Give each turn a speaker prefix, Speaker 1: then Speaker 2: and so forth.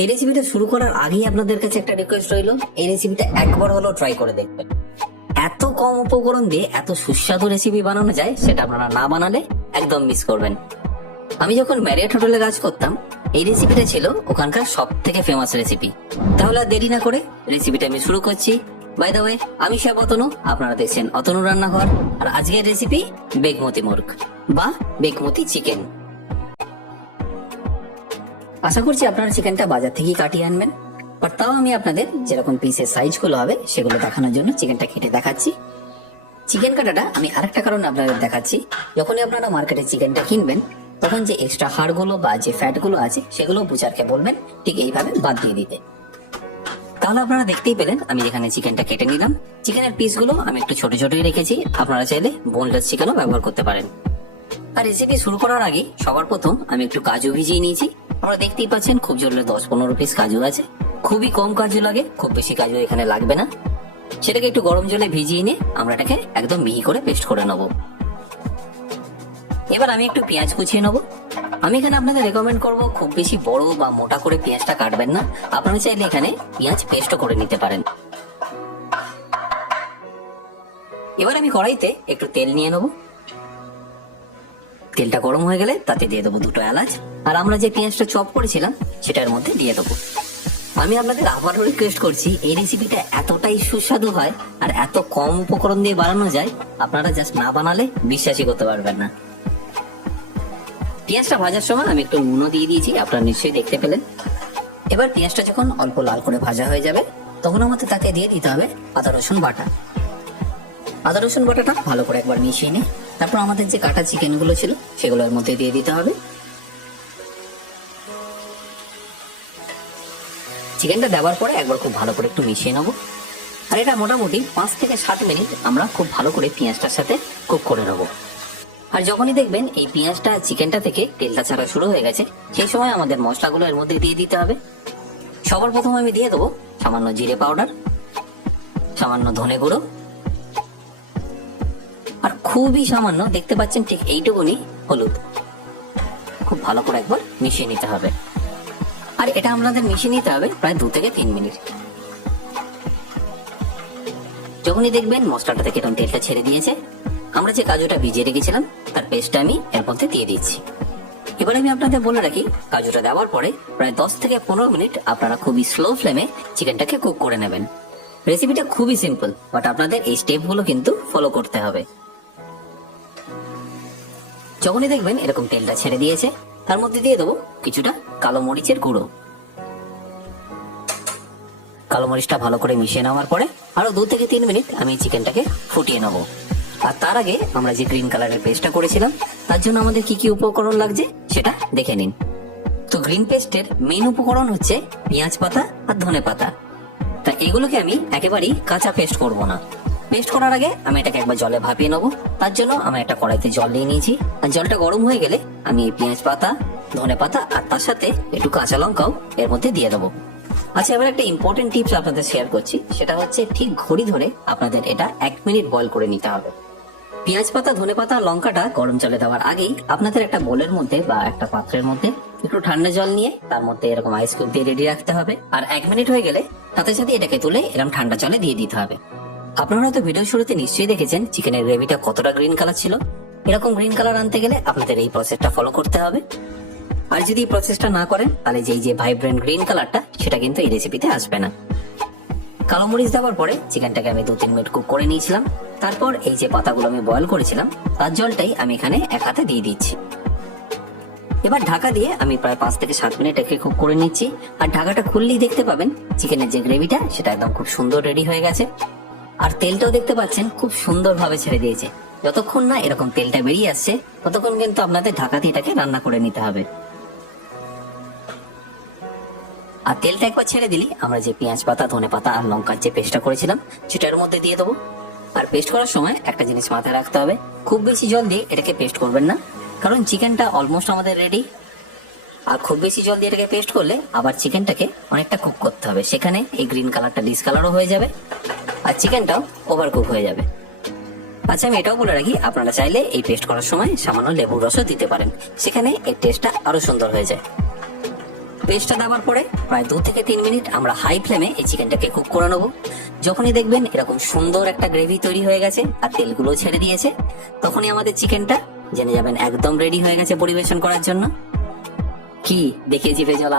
Speaker 1: এই রেসিপিটা শুরু করার আগেই আপনাদের কাছে একটা রিকোয়েস্ট রইল। এই রেসিপিটা একবার হলেও ট্রাই করে দেখবেন। এত কম উপকরণ দিয়ে এত সুস্বাদু রেসিপি বানানো যায়, সেটা আপনারা না বানালে একদম মিস করবেন। আমি যখন ম্যারিয়েট হোটেলে কাজ করতাম, এই রেসিপিটা ছিল ওখানকার সব থেকে ফেমাস রেসিপি তাহলে আর দেরি না করে রেসিপিটা আমি শুরু করছি। বাই দ্য ওয়ে আমি শেফ অতনু, আপনারা দেখছেন অতনু রান্নাঘর। আর আজকের রেসিপি বেগমতি মুরগ বা বেগমতি চিকেন আশা করছি আপনারা চিকেনটা বাজার থেকেই কাটিয়ে আনবেন। বাট তাও আমি আপনাদের যেরকম পিসের সাইজগুলো হবে, সেগুলো দেখানোর জন্য চিকেনটা কেটে দেখাচ্ছি। চিকেন কাটাটা আমি আরেকটা কারণে আপনাদের দেখাচ্ছি। যখনই আপনারা মার্কেটে চিকেনটা কিনবেন, তখন যে এক্সট্রা হাড়গুলো বা যে ফ্যাটগুলো আছে, সেগুলো বুচারকে বলবেন, ঠিক এইভাবে বাদ দিয়ে দিতে। তাহলে আপনারা দেখতেই পেলেন, আমি যেখানে চিকেনটা কেটে নিলাম। চিকেনের পিসগুলো আমি একটু ছোট ছোটই রেখেছি। আপনারা চাইলে বোনলেস চিকেনও ব্যবহার করতে পারেন। আর রেসিপি শুরু করার আগে সবার প্রথম আমি একটু কাজু ভিজিয়ে নিয়েছি। আপনারা দেখতেই পাচ্ছেন খুব জোরে দশ পনেরো পিস কাজু আছে। খুবই কম কাজু লাগে, খুব বেশি কাজু এখানে লাগবে না। সেটাকে একটু গরম জলে ভিজিয়ে নিয়ে আমরা এটাকে একদম মিহি করে পেস্ট করে নেব। এবার আমি একটু পেঁয়াজ কুচিয়ে নেব। আমি এখানে আপনাদের রেকমেন্ড করব, খুব বেশি বড় বা মোটা করে পেঁয়াজটা কাটবেন না। আপনারা চাইলে এখানে পেঁয়াজ পেস্টও করে নিতে পারেন। এবার আমি কড়াইতে একটু তেল নিয়ে নেব। তেলটা গরম হয়ে গেলে তাতে দিয়ে দেবো দুটো এলাচ। আর আমরা যে পেঁয়াজটা চপ করেছিলাম, সেটার মধ্যে দিয়ে দেবো। আমি আপনাদের আবারও রিকোয়েস্ট করছি, এই রেসিপিটা এতটাই সুস্বাদু হয় আর এত কম উপকরণ দিয়ে বানানো যায়, আপনারা জাস্ট না বানালে বিশ্বাসই করতে পারবেন না। পেঁয়াজটা ভাজার সময় আমি একটু নুনও দিয়ে দিয়েছি, আপনারা নিশ্চয়ই দেখতে পেলেন। এবার পেঁয়াজটা যখন অল্প লাল করে ভাজা হয়ে যাবে, তখন আমাদের তাকে দিয়ে দিতে হবে আদা রসুন বাটা। আদা রসুন বাটাটা ভালো করে একবার মিশিয়ে নিয়ে তারপর আমাদের যে কাটা চিকেনগুলো ছিল সেগুলো এর মধ্যে দিয়ে দিতে হবে। চিকেনটা দেওয়ার পরে একবার খুব ভালো করে একটু মিশিয়ে নেব। আর এটা মোটামুটি পাঁচ থেকে সাত মিনিট আমরা খুব ভালো করে পেঁয়াজটার সাথে কুক করে নেব। আর যখনই দেখবেন এই পেঁয়াজটা চিকেনটা থেকে তেলটা ছাড়া শুরু হয়ে গেছে, সেই সময় আমাদের মশলাগুলো এর মধ্যে দিয়ে দিতে হবে। সবার প্রথম আমি দিয়ে দেবো সামান্য জিরে পাউডার, সামান্য ধনে গুঁড়ো আর খুবই সামান্য, দেখতে পাচ্ছেন ঠিক এইটুকুনি হলুদ। খুব ভালো করে একবার মিশিয়ে নিতে হবে। আর এটা আমাদের মিশিয়ে নিতে হবে প্রায় দু থেকে তিন মিনিট। যখনই দেখবেন মশলাটা থেকে তেলটা ছেড়ে দিয়েছে, আমরা যে কাজুটা ভিজিয়ে রেখেছিলাম, তার পেস্টটা আমি এর মধ্যে দিয়ে দিচ্ছি। এবার আমি আপনাদের বলে রাখি, কাজুটা দেওয়ার পরে প্রায় দশ থেকে পনেরো মিনিট আপনারা খুবই স্লো ফ্লেমে চিকেনটাকে কুক করে নেবেন। রেসিপিটা খুবই সিম্পল বাট আপনাদের এই স্টেপগুলো কিন্তু ফলো করতে হবে। যখনই দেখবেন এরকম তেলটা ছেড়ে দিয়েছে, তার মধ্যে দিয়ে দেবো কিছুটা কালো মরিচের গুঁড়ো। কালো মরিচটা ভালো করে মিশিয়ে নেওয়ার পরে আরও দু থেকে তিন মিনিট আমি চিকেনটাকে ফুটিয়ে নেব। আর তার আগে আমরা যে গ্রিন কালারের পেস্টটা করেছিলাম, তার জন্য আমাদের কি কি উপকরণ লাগছে সেটা দেখে নিন। তো গ্রিন পেস্টের মেন উপকরণ হচ্ছে পেঁয়াজ পাতা আর ধনে পাতা। তা এগুলোকে আমি একেবারেই কাঁচা পেস্ট করব না। পেস্ট করার আগে আমি এটাকে একবার জলে ভাপিয়ে নেব। তার জন্য আমি একটা কড়াইতে জল নিয়ে নিয়েছি। আর জলটা গরম হয়ে গেলে আমি এই পেঁয়াজ পাতা, ধনে পাতা আর তার সাথে একটু কাঁচা লঙ্কাও এর মধ্যে দিয়ে দেবো। আচ্ছা এবার একটা ইম্পর্টেন্ট টিপস আপনাদের শেয়ার করছি। সেটা হচ্ছে ঠিক ঘড়ি ধরে আপনাদের এটা এক মিনিট বয়ল করে নিতে হবে। পেঁয়াজ পাতা, ধনে পাতা, লঙ্কাটা গরম জলে দেওয়ার আগেই আপনাদের একটা বোলের মধ্যে বা একটা পাত্রের মধ্যে একটু ঠান্ডা জল নিয়ে তার মধ্যে এরকম আইস কিউব দিয়ে রেডি রাখতে হবে। আর এক মিনিট হয়ে গেলে সাথে সাথে এটাকে তুলে এরকম ঠান্ডা জলে দিয়ে দিতে হবে। আপনারা তো ভিডিও শুরুতে নিশ্চয়ই দেখেছেন চিকেনের গ্রেভিটা কতটা গ্রিন কালার ছিল। এরকম গ্রিন কালার আনতে গেলে আপনাদের এই প্রসেসটা ফলো করতে হবে। আর যদি এই প্রসেসটা না করেন, তাহলে যেই যে ভাইব্রেন্ট গ্রিন কালারটা সেটা কিন্তু এই রেসিপিতে আসবে না। কালো মরিচ দেওয়ার পরে চিকেনটাকে আমি দু তিন মিনিট কুক করে নিয়েছিলাম। তারপর এই যে পাতাগুলো আমি বয়ল করেছিলাম, তার জলটাই আমি এখানে এক হাতে দিয়ে দিচ্ছি। এবার ঢাকা দিয়ে আমি প্রায় পাঁচ থেকে সাত মিনিট একে কুক করে নিচ্ছি। আর ঢাকাটা খুললেই দেখতে পাবেন চিকেনের যে গ্রেভিটা সেটা একদম খুব সুন্দর রেডি হয়ে গেছে। আর তেলটাও দেখতে পাচ্ছেন, খুব সুন্দরভাবে ছেড়ে দিয়েছে। যতক্ষণ না এরকম তেলটা বেরিয়ে আসছে, ততক্ষণ কিন্তু আপনাদের ঢাকাতে এটাকে রান্না করে নিতে হবে। আর তেলটা একবার ছেড়ে দিলি, আমরা যে পেঁয়াজ পাতা, ধনে পাতা আর লঙ্কার যে পেস্টটা করেছিলাম, সেটার মধ্যে দিয়ে দেবো। আর পেস্ট করার সময় একটা জিনিস মাথায় রাখতে হবে, খুব বেশি জল দিয়ে এটাকে পেস্ট করবেন না, কারণ চিকেনটা অলমোস্ট আমাদের রেডি আর খুব বেশি জল দিয়ে এটাকে পেস্ট করলে আবার চিকেনটাকে অনেকটা কুক করতে হবে, সেখানে এই গ্রিন কালারটা ডিসকালারও হয়ে যাবে। আর চিকেনটাও ওভার কুক হয়ে যাবে। আচ্ছা আমি এটাও বলে রাখি, আপনারা চাইলে এই পেস্ট করার সময় সামান্য লেবুর রসও দিতে পারেন। সেখানে এর টেস্টটা আরও সুন্দর হয়ে যায়। পেস্টটা দেওয়ার পরে প্রায় দু থেকে তিন মিনিট আমরা হাই ফ্লেমে এই চিকেনটাকে কুক করে নেব। যখনই দেখবেন এরকম সুন্দর একটা গ্রেভি তৈরি হয়ে গেছে আর তেলগুলো ছেড়ে দিয়েছে, তখনই আমাদের চিকেনটা জেনে যাবেন একদম রেডি হয়ে গেছে পরিবেশন করার জন্য। কি দেখে জিভে জল?